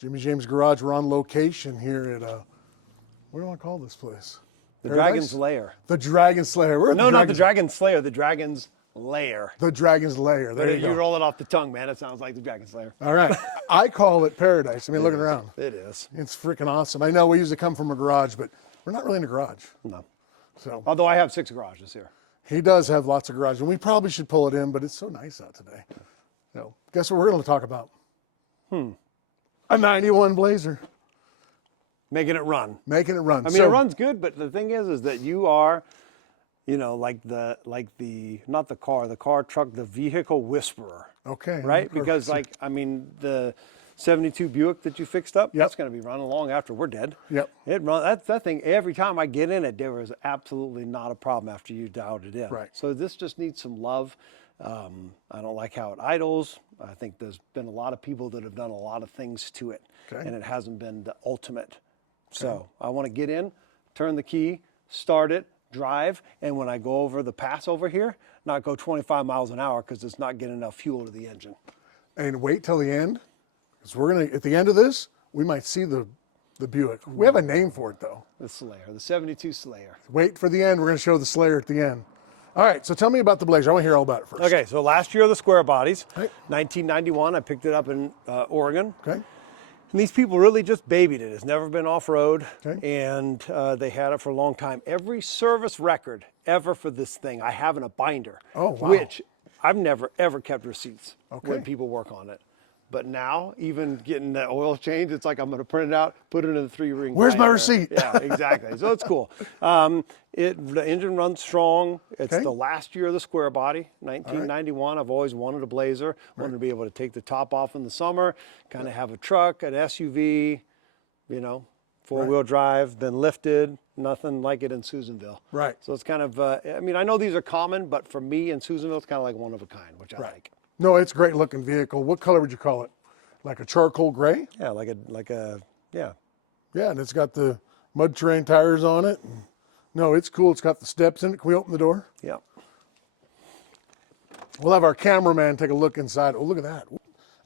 Jimmy James Garage. We're on location here at, what do I want to call this place? The Paradise? Dragon's Lair. The Dragon Slayer. Not the Dragon Slayer, the Dragon's Lair. The Dragon's Lair. There you go. You roll it off the tongue, man. It sounds like the Dragon's Lair. All right. I call it Paradise. I mean, looking around. It is. It's freaking awesome. I know we usually come from a garage, but we're not really in a garage. No. So Although I have 6 garages here. he does have lots of garages, and we probably should pull it in, but it's so nice out today. So guess what we're going to talk about? A 91 Blazer. Making it run. Making it run. I mean, it runs good, but the thing is that you are, you know, like the not the car, truck, the vehicle whisperer. Okay. Right? Because like, I mean, the 72 Buick that you fixed up, that's going to be running long after we're dead. Yep. It run that thing. Every time I get in it, there was absolutely not a problem after you dialed it in. Right. So this just needs some love. I don't like how it idles. I think there's been a lot of people that have done a lot of things to it, and it hasn't been the ultimate. So I want to get in, turn the key, start it, drive, and when I go over the pass over here, not go 25 miles an hour because it's not getting enough fuel to the engine. And wait till the end, because we're going to, at the end of this, we might see the Buick. We have a name for it, though. The Slayer, the 72 Slayer. Wait for the end. We're going to show the Slayer at the end. All right, so tell me about the Blazer. I want to hear all about it first. Okay, so last year, the square bodies, 1991, I picked it up in Oregon. Okay. And these people really just babied it. It's never been off-road, Okay. and they had it for a long time. Every service record ever for this thing, I have in a binder, Oh, wow. which I've never, ever kept receipts Okay. when people work on it. But now, even getting the oil change, it's like I'm going to print it out, put it in a 3-ring. Where's my binder. receipt? Yeah, exactly. So it's cool. The engine runs strong. It's Okay. the last year of the square body, 1991. I've always wanted a Blazer. Wanted to be able to take the top off in the summer, kind of have a truck, an SUV, you know, 4-wheel drive, been lifted, nothing like it in Susanville. Right. So it's kind of, I mean, I know these are common, but for me in Susanville, it's kind of like one of a kind, which I like. No, it's a great looking vehicle. What color would you call it? Like a charcoal gray? Yeah, yeah. Yeah, and it's got the mud terrain tires on it. No, it's cool. It's got the steps in it. Can we open the door? Yeah. We'll have our cameraman take a look inside. Oh, look at that.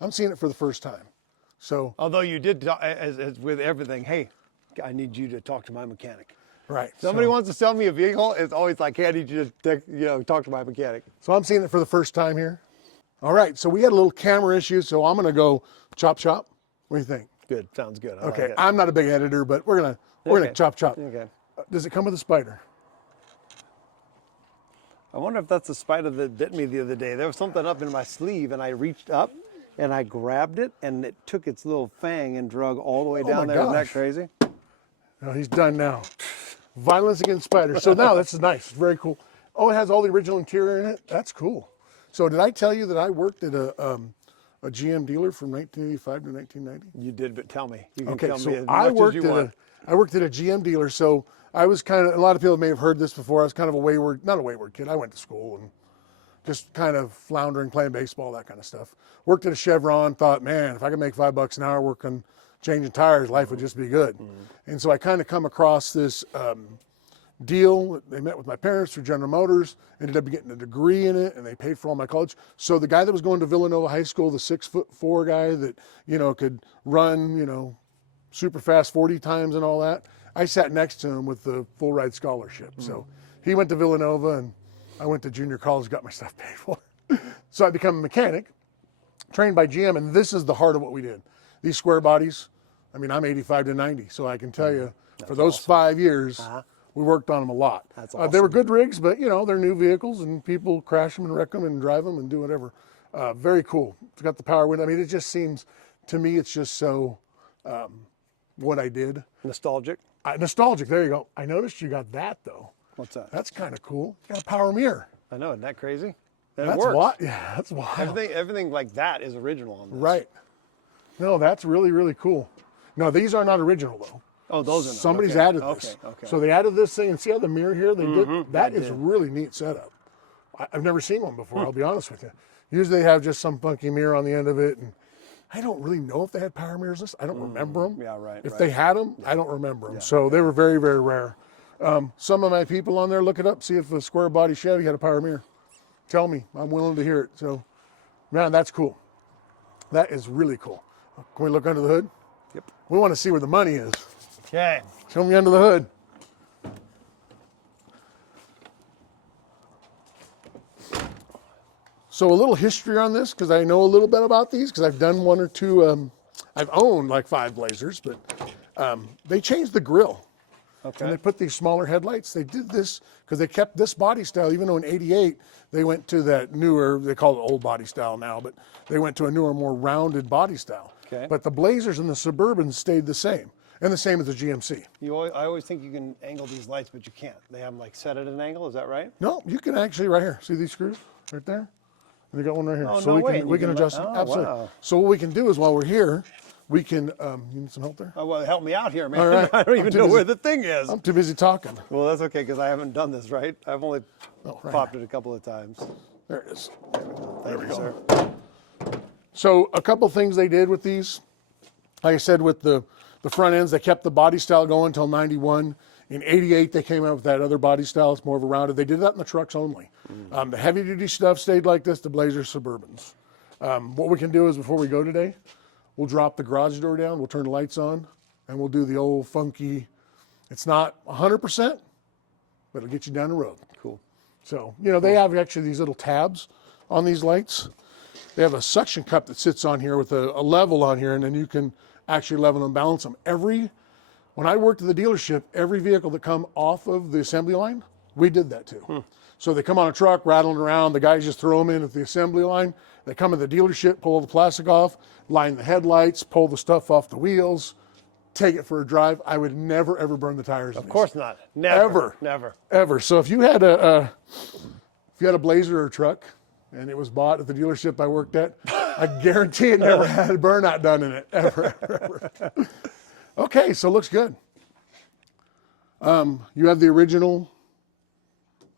I'm seeing it for the first time. So, Although you did, as with everything, hey, I need you to talk to my mechanic. right. Somebody so, wants to sell me a vehicle, it's always like, hey, I need you to talk to my mechanic. So I'm seeing it for the first time here. All right, so we had a little camera issue, so I'm going to go chop chop. What do you think? Good, sounds good. I Okay, like it. I'm not a big editor, but we're gonna chop chop. Okay. Does it come with a spider? I wonder if that's the spider that bit me the other day. There was something up in my sleeve, and I reached up, and I grabbed it, and it took its little fang and drug all the way down my there. Isn't that gosh. crazy? No, he's done now. Violence against spiders. So now this is nice. It's very cool. Oh, it has all the original interior in it. That's cool. So did I tell you that I worked at a GM dealer from 1985 to 1990? You did, but tell me. You can Okay, tell so me as I much as worked you want. I worked at a GM dealer. So I was kind of, a lot of people may have heard this before. I was kind of not a wayward kid. I went to school and just kind of floundering, playing baseball, that kind of stuff. Worked at a Chevron, thought, man, if I could make $5 an hour working, changing tires, life would just be good. And so I kind of come across this deal. They met with my parents through General Motors, ended up getting a degree in it, and they paid for all my college. So the guy that was going to Villanova High School, the 6'4" guy that, you know, could run, you know, super fast 40 times and all that, I sat next to him with the full ride scholarship. So he went to Villanova and I went to junior college, got my stuff paid for. So I became a mechanic, trained by GM, and this is the heart of what we did. These square bodies, I mean, I'm 85 to 90, so I can tell you, for those 5 years, we worked on them a lot. That's They were good rigs, but, you know, they're new vehicles, and people crash them and wreck them and drive them and do whatever. Very cool. It's got the power window. I mean, it just seems, to me, it's just so what I did. Nostalgic? Nostalgic, there you go. I noticed you got that, though. What's that? That's kind of cool. You got a power mirror. I know, isn't that crazy? And That's it works. wild. Yeah, that's wild. Everything like that is original on this. Right. No, that's really, really cool. No, these are not original, though. Oh, those are not. Somebody's Okay. added this. Okay. So they added this thing, and see how the mirror here, they did? That they is did. really neat setup. I've never seen one before, I'll be honest with you. Usually they have just some funky mirror on the end of it, and I don't really know if they had power mirrors. I don't remember them. Yeah, right. If they had them, I don't remember them. So they were very, very rare. Some of my people on there, look it up, see if a square body Chevy had a power mirror. Tell me, I'm willing to hear it. So, man, that's cool. That is really cool. Can we look under the hood? Yep. We want to see where the money is. Okay. Show me under the hood. So a little history on this, because I know a little bit about these, because I've done one or two. I've owned like 5 Blazers, but they changed the grill. Okay. And they put these smaller headlights. They did this because they kept this body style, even though in '88 they went to that newer, they call it old body style now, but they went to a newer, more rounded body style. Okay. But the Blazers and the Suburbans stayed the same, and the same as the GMC. I always think you can angle these lights, but you can't. They have them like set at an angle. Is that right? No, you can actually, right here, see these screws right there? And they got one right here. Oh, so no way. we can adjust it. Oh, Absolutely. wow. So what we can do is while we're here, we can, you need some help there? Oh, well, help me out here, man. All right. I don't even too know busy. where the thing is. I'm too busy talking. Well, that's okay because I haven't done this, right? I've only right popped it a couple of times. There it is. Thank you, sir. So a couple things they did with these. Like I said, with the front ends, they kept the body style going until '91. In '88, they came out with that other body style. It's more of a rounded. They did that in the trucks only. The heavy duty stuff stayed like this, the Blazer Suburbans. What we can do is before we go today, we'll drop the garage door down, we'll turn the lights on, and we'll do the old funky, it's not 100%, but it'll get you down the road. Cool. So, you know, they have actually these little tabs on these lights. They have a suction cup that sits on here with a level on here, and then you can actually level and balance them. When I worked at the dealership, every vehicle that come off of the assembly line, we did that too. So they come on a truck, rattling around, the guys just throw them in at the assembly line. They come to the dealership, pull the plastic off, line the headlights, pull the stuff off the wheels, take it for a drive. I would never, ever burn the tires. Of course not. Never. Ever. Never. Ever. So if you had a Blazer or a truck and it was bought at the dealership I worked at, I guarantee it never had a burnout done in it. Ever, ever, ever. Okay, so it looks good. You have the original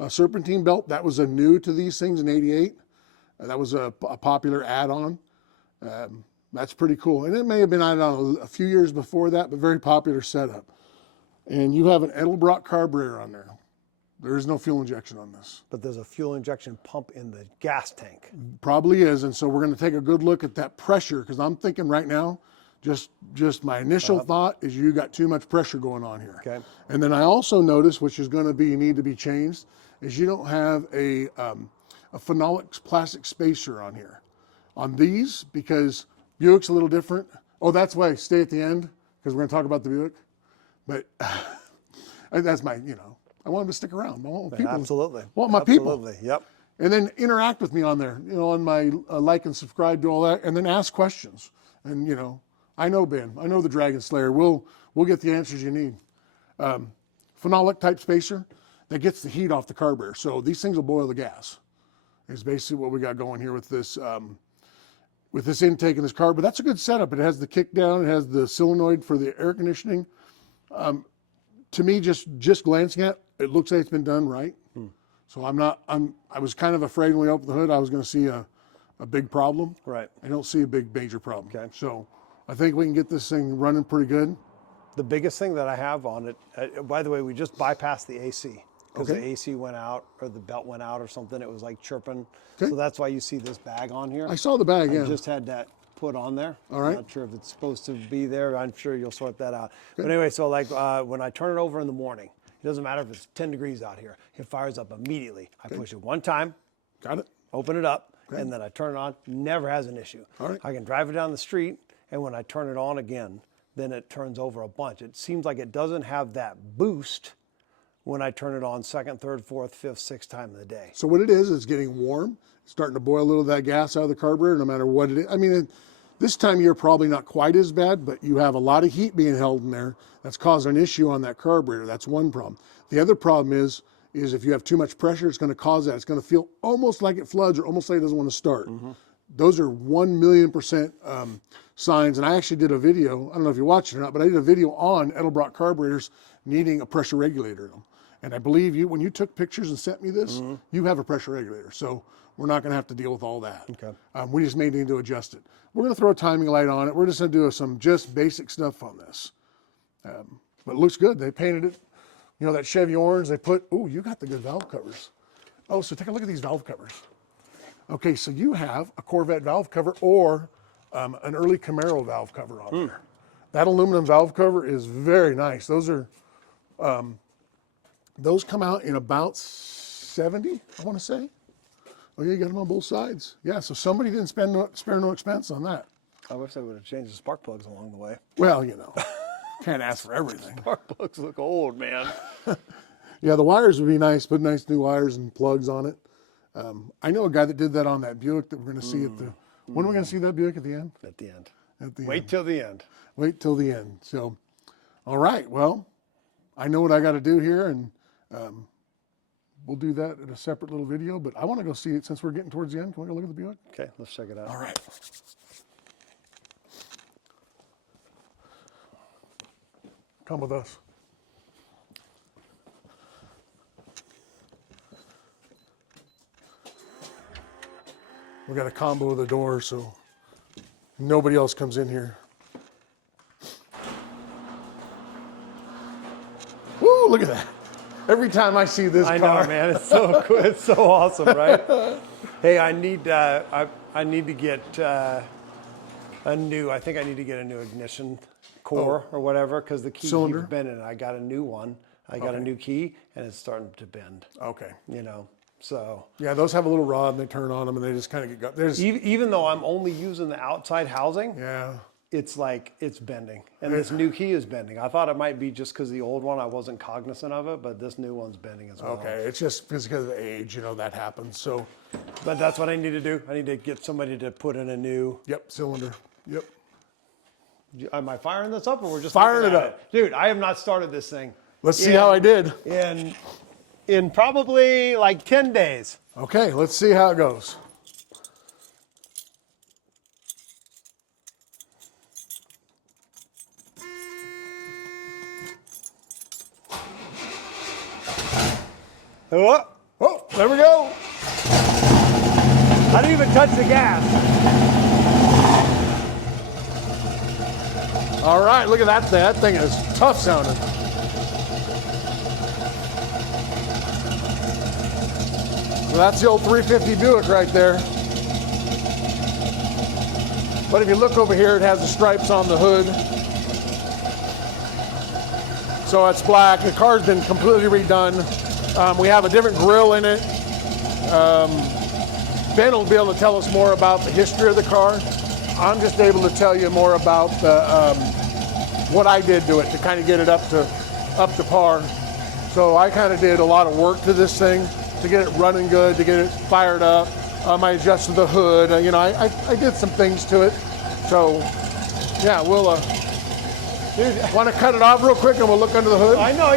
serpentine belt. That was a new to these things in '88. That was a popular add-on. That's pretty cool. And it may have been added on a few years before that, but very popular setup. And you have an Edelbrock carburetor on there. There is no fuel injection on this. But there's a fuel injection pump in the gas tank. Probably is. And so we're going to take a good look at that pressure, because I'm thinking right now, just my initial thought is you got too much pressure going on here. Okay. And then I also noticed, which is going to need to be changed, is you don't have a phenolic plastic spacer on here. On these, because Buick's a little different. Oh, that's why stay at the end, because we're going to talk about the Buick. But that's my, I want them to stick around. I want people. Absolutely. I want my people. Absolutely. Yep. And then interact with me on there, on my like and subscribe, do all that, and then ask questions. And, I know Ben, I know the Dragon Slayer. We'll get the answers you need. Phenolic type spacer that gets the heat off the carburetor. So these things will boil the gas. Is basically what we got going here with this intake and this carb. But that's a good setup. It has the kick down. It has the solenoid for the air conditioning. To me, just glancing at it, it looks like it's been done right. So I was kind of afraid when we opened the hood I was going to see a big problem. Right. I don't see a big major problem. Okay. So I think we can get this thing running pretty good. The biggest thing that I have on it, by the way, we just bypassed the AC. Because the AC went out or the belt went out or something. It was like chirping. Okay. So that's why you see this bag on here. I saw the bag, yeah. I just had that put on there. All right. I'm not sure if it's supposed to be there. I'm sure you'll sort that out. Good. But anyway, so like when I turn it over in the morning, it doesn't matter if it's 10 degrees out here. It fires up immediately. I push it one time. Got it. Open it up, and then I turn it on. Never has an issue. All right. I can drive it down the street, and when I turn it on again, then it turns over a bunch. It seems like it doesn't have that boost when I turn it on second, third, fourth, fifth, sixth time of the day. So what it is, it's getting warm. It's starting to boil a little of that gas out of the carburetor, no matter what it is. I mean, this time of year probably not quite as bad, but you have a lot of heat being held in there. That's causing an issue on that carburetor. That's one problem. The other problem is if you have too much pressure, it's going to cause that. It's going to feel almost like it floods or almost like it doesn't want to start. Those are 1,000,000% signs. And I actually did a video, I don't know if you watched it or not, but I did a video on Edelbrock carburetors needing a pressure regulator in them. And I believe when you took pictures and sent me this, you have a pressure regulator. So we're not going to have to deal with all that. Okay. We just may need to adjust it. We're going to throw a timing light on it. We're just going to do some just basic stuff on this. But it looks good. They painted it, that Chevy orange. They put, you got the good valve covers. Oh, so take a look at these valve covers. Okay, so you have a Corvette valve cover or an early Camaro valve cover on there. That aluminum valve cover is very nice. Those are, those come out in about 70, I want to say. Oh yeah, you got them on both sides. Yeah, so somebody didn't spare no expense on that. I wish they would have changed the spark plugs along the way. Well, you know, can't ask for everything. Spark plugs look old, man. Yeah, the wires would be nice. Put nice new wires and plugs on it. I know a guy that did that on that Buick that we're going to see at the. When are we going to see that Buick at the end? At the end. At the Wait end. till the end. Wait till the end. So, all right. Well, I know what I got to do here, and we'll do that in a separate little video. But I want to go see it since we're getting towards the end. Can we go look at the Buick? Okay, let's check it out. All right. Come with us. We got a combo of the door, so nobody else comes in here. Woo, look at that. Every time I see this I car. know, man. It's so cool. It's so awesome, right? Hey, I need to get a new. I think I need to get a new ignition core or whatever because the key Cylinder? keeps bending. I got a new one. I got a new key, and it's starting to bend. Okay. You know, so Yeah, those have a little rod and they turn on them and they just kind of get, there's, even though I'm only using the outside housing, yeah. it's like it's bending, and this new key is bending. I thought it might be just because the old one I wasn't cognizant of it, but this new one's bending as well. Okay, it's just because of age, you know, that happens. So, But that's what I need to do. I need to get somebody to put in a new. yep, cylinder. Yep. Am I firing this up, or we're just Firing looking it at up. dude? I have not started this thing. Let's see how I did. In probably like 10 days. Okay, let's see how it goes. Oh, Oh, there we go. I didn't even touch the gas. All right, look at that thing. That thing is tough sounding. So that's the old 350 Buick right there. But if you look over here, it has the stripes on the hood. So it's black. The car's been completely redone. We have a different grille in it. Ben will be able to tell us more about the history of the car. I'm just able to tell you more about what I did to it to kind of get it up to par. So I kind of did a lot of work to this thing to get it running good, to get it fired up. I adjusted the hood. You know, I did some things to it. So yeah, we'll. Dude, want to cut it off real quick and we'll look under the hood? I know.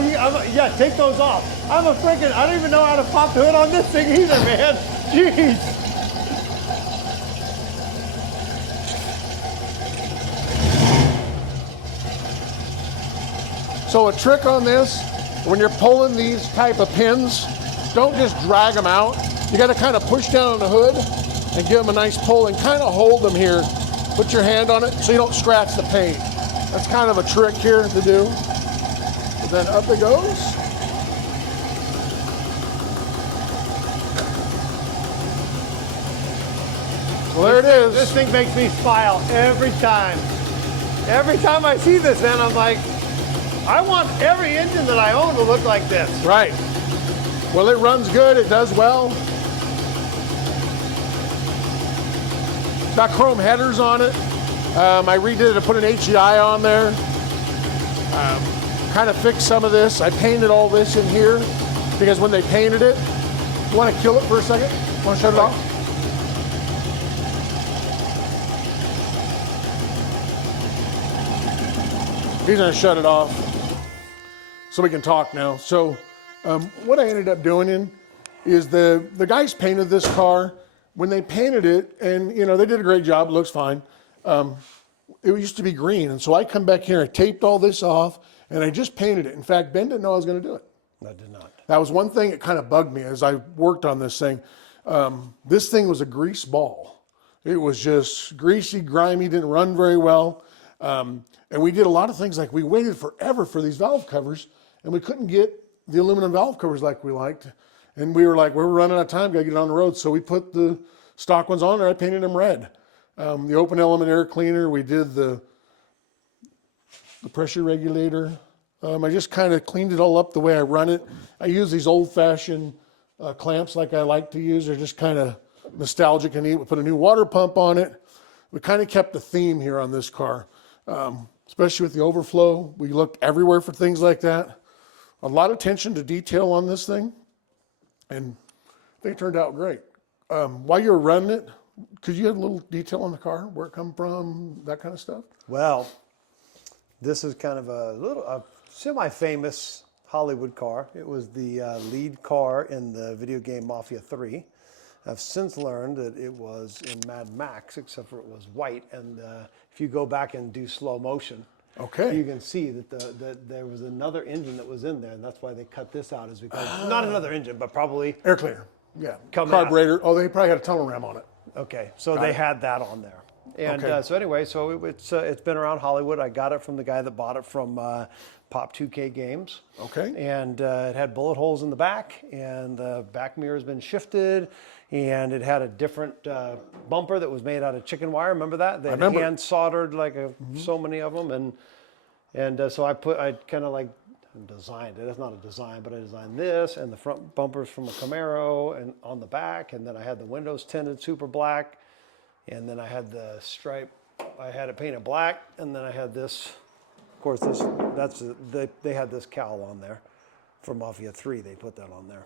Yeah, take those off. I don't even know how to pop the hood on this thing either, man. Jeez. So a trick on this, when you're pulling these type of pins, don't just drag them out. You got to kind of push down on the hood and give them a nice pull and kind of hold them here. Put your hand on it so you don't scratch the paint. That's kind of a trick here to do. And then up it goes. Well, there it is. This thing makes me smile every time. Every time I see this, man, I'm like, I want every engine that I own to look like this. Right. Well, it runs good. It does well. It's got chrome headers on it. I redid it to put an HEI on there. Kind of fixed some of this. I painted all this in here because when they painted it, you want to kill it for a second? Want to shut it off? He's going to shut it off so we can talk now. So what I ended up doing is the guys painted this car. When they painted it, and you know, they did a great job, it looks fine. It used to be green, and so I come back here and taped all this off, and I just painted it. In fact, Ben didn't know I was going to do it. I did not. That was one thing that kind of bugged me as I worked on this thing. This thing was a grease ball. It was just greasy, grimy, didn't run very well. And we did a lot of things, like we waited forever for these valve covers, and we couldn't get the aluminum valve covers like we liked. And we were like, we're running out of time, gotta get on the road. So we put the stock ones on there. I painted them red. The open element air cleaner, we did the the pressure regulator. I just kind of cleaned it all up the way I run it. I use these old-fashioned clamps like I like to use. They're just kind of nostalgic and neat. We put a new water pump on it. We kind of kept the theme here on this car, especially with the overflow. We looked everywhere for things like that. A lot of attention to detail on this thing, and they turned out great. While you were running it, could you have a little detail on the car, where it come from, that kind of stuff? Well, this is kind of a semi-famous Hollywood car. It was the lead car in the video game Mafia 3. I've since learned that it was in Mad Max, except for it was white. And if you go back and do slow motion, Okay. you can see that there was another engine that was in there, and that's why they cut this out. Is because not another engine, but probably Air cleaner. Yeah. Coming Carburetor. Oh, they probably had a tunnel ram on it. okay. So they had that on there. And Okay. so anyway, so it's been around Hollywood. I got it from the guy that bought it from Pop 2K Games. Okay. And it had bullet holes in the back, and the back mirror has been shifted, and it had a different bumper that was made out of chicken wire. Remember that? They had remember. hand soldered like so many of them, and so I kind of like designed it. It's not a design, but I designed this and the front bumpers from a Camaro and on the back, and then I had the windows tinted super black, and then I had the stripe. I had it painted black, and then I had this. Of course, they had this cowl on there for Mafia 3. They put that on there.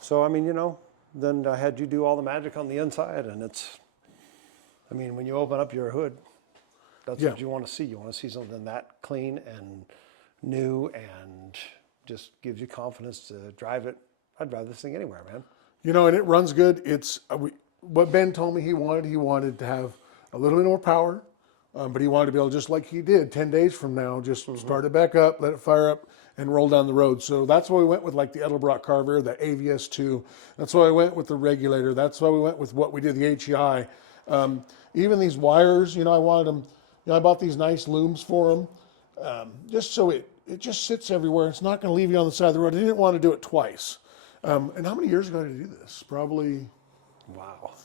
So I mean, then I had you do all the magic on the inside, and when you open up your hood, that's what you want to see. You want to see something that clean and new, and just gives you confidence to drive it. I'd drive this thing anywhere, man. And it runs good. It's what Ben told me he wanted to have a little bit more power, but he wanted to be able, just like he did 10 days from now, just start it back up, let it fire up, and roll down the road. So that's why we went with like the Edelbrock carburetor, the AVS2. That's why I went with the regulator. That's why we went with what we did, the HEI. Even these wires, I wanted them, I bought these nice looms for them, just so it just sits everywhere. It's not going to leave you on the side of the road. I didn't want to do it twice. And how many years ago did I do this? Probably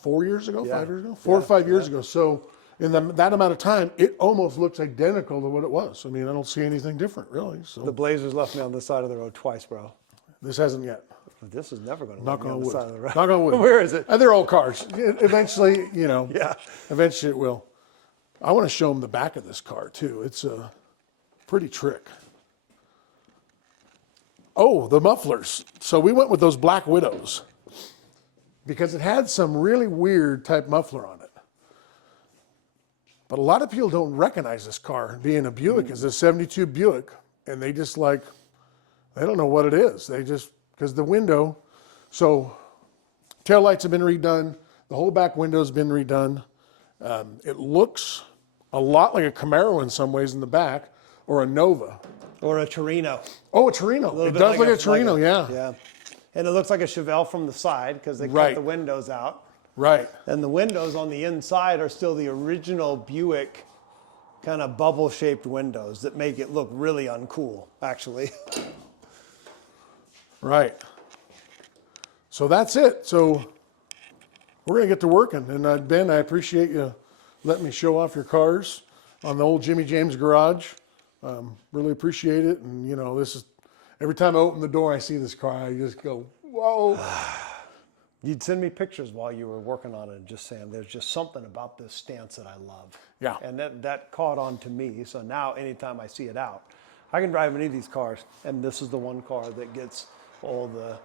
4 years ago, 5 years ago? 4 or 5 years ago. So in that amount of time, it almost looks identical to what it was. I mean, I don't see anything different, really. So The Blazers left me on the side of the road twice, bro. this hasn't yet. This is never going to Knock leave me on on the wood. side of the road. Knock on wood. Where is it? And they're old cars. Eventually, Yeah. eventually it will. I want to show them the back of this car, too. It's a pretty trick. Oh, the mufflers. So we went with those Black Widows because it had some really weird type muffler on it. But a lot of people don't recognize this car being a Buick. It's a 72 Buick, and they just they don't know what it is. They just, because the window, so taillights have been redone. The whole back window's been redone. It looks a lot like a Camaro in some ways in the back, or a Nova. Or a Torino. Oh, a Torino. It does look like a Torino, yeah. Yeah. And it looks like a Chevelle from the side because they cut the windows out. Right. And the windows on the inside are still the original Buick kind of bubble-shaped windows that make it look really uncool, actually. Right. So that's it. So we're going to get to working. And Ben, I appreciate you letting me show off your cars on the old Jimmy James garage. Really appreciate it. And, this is, every time I open the door, I see this car, I just go, whoa. You'd send me pictures while you were working on it and just saying, there's just something about this stance that I love. Yeah. And that caught on to me. So now anytime I see it out, I can drive any of these cars, and this is the one car that gets all the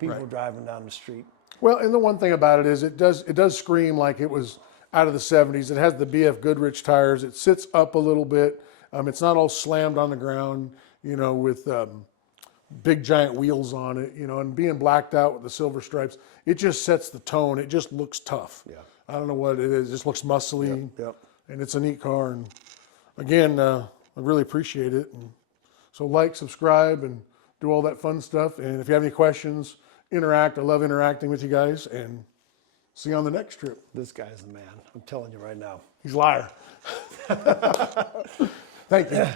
people driving down the street. Well, and the one thing about it is it does scream like it was out of the 70s. It has the BF Goodrich tires. It sits up a little bit. It's not all slammed on the ground, with big giant wheels on it, and being blacked out with the silver stripes. It just sets the tone. It just looks tough. Yeah. I don't know what it is. It just looks muscly. Yep. And it's a neat car. And again, I really appreciate it. And so subscribe, and do all that fun stuff. And if you have any questions, interact. I love interacting with you guys. And see you on the next trip. This guy's the man. I'm telling you right now. He's a liar. Thank you.